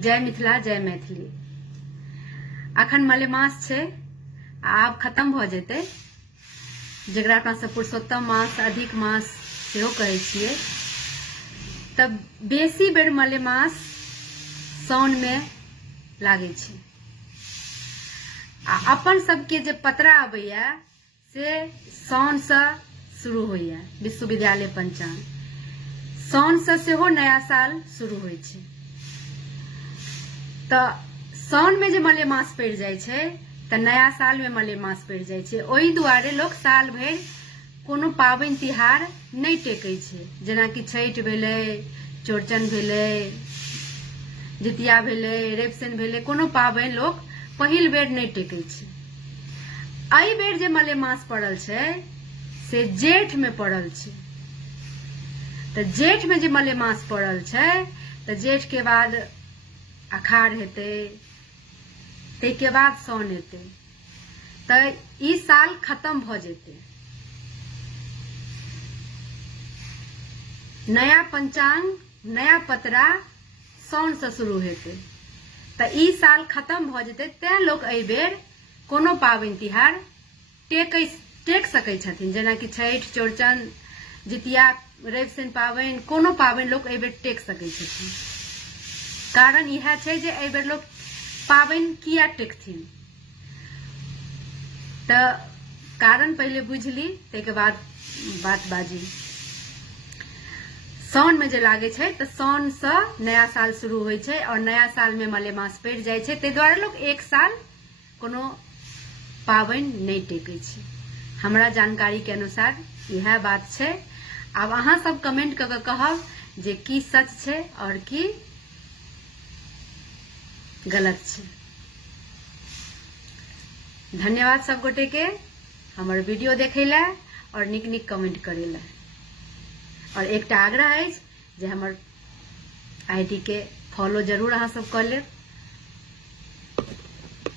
जय मिथिला जय मैथिली। अखन मलेमास छे, आब खत्म भ जेतै, जेकरा अपना सब पुरुषोत्तम मास अधिक मास सेहो कहै छियै। तब बेसी बेर मलेमास साउन में लागे छै। आ अपन सबके जे पतरा अबैया से साउन से शुरू होइया। विश्वविद्यालय पंचांग साउन से सेहो नया साल शुरू होइ छै। तो साउन में जे मलेमास पड़ जाय छै त नया साल में मलेमास पड़ जाय छै। ओहि दुआरे लोग साल भर कोनो पाबनि तिहार नहीं टेकै छै, जेना कि छठ भेलै, चौड़चन भेलै, जितिया भेलै, रविशनि भेलै, कोनो पाबनि लोग पहिल बेर नहीं टेकै छै। एहि बेर जे मलेमास पड़ल छै से जेठ में पड़ल छै। त जेठ में जे मलेमास पड़ल छै त जेठ के बाद अखाड़ हेतै, ताहिके बाद साउन हेतै। त ई साल खत्म भ जेतै। नया पंचांग नया पतरा साउन से शुरू हेतै। त ई साल खत्म भ जेतै। तैं लोग एहि बेर कोनो पाबनि तिहार टेक सकै छथिन, जेना कि छठ, चौड़चन, जितिया, रविशनि पाबनि, कोनो पाबनि लोग एहि बेर टेक सकै छथिन। कारण यह छै जे एहि बेर लोग पाबनि किया टेकथिन। त कारण पहले बुझली, ताहिके बाद बात बाजी। साउन में जे लागे छै त साउन से नया साल शुरू होइ छै और नया साल में मलेमास पड़ जाय छै। ताहि दुआरे लोग एक साल कोनो पाबनि नहीं टेकै छै। हमरा जानकारी के अनुसार यह बात छै। आब अहाँ सब कमेंट क के कहब जे की सच छै और की गलत छै। धन्यवाद सब गोटे के हमर वीडियो देखे ला और निक निक कमेंट करे ला। और एकटा आग्रह है जे हमर आईडी के फॉलो जरूर अहाँ सब कर लेब।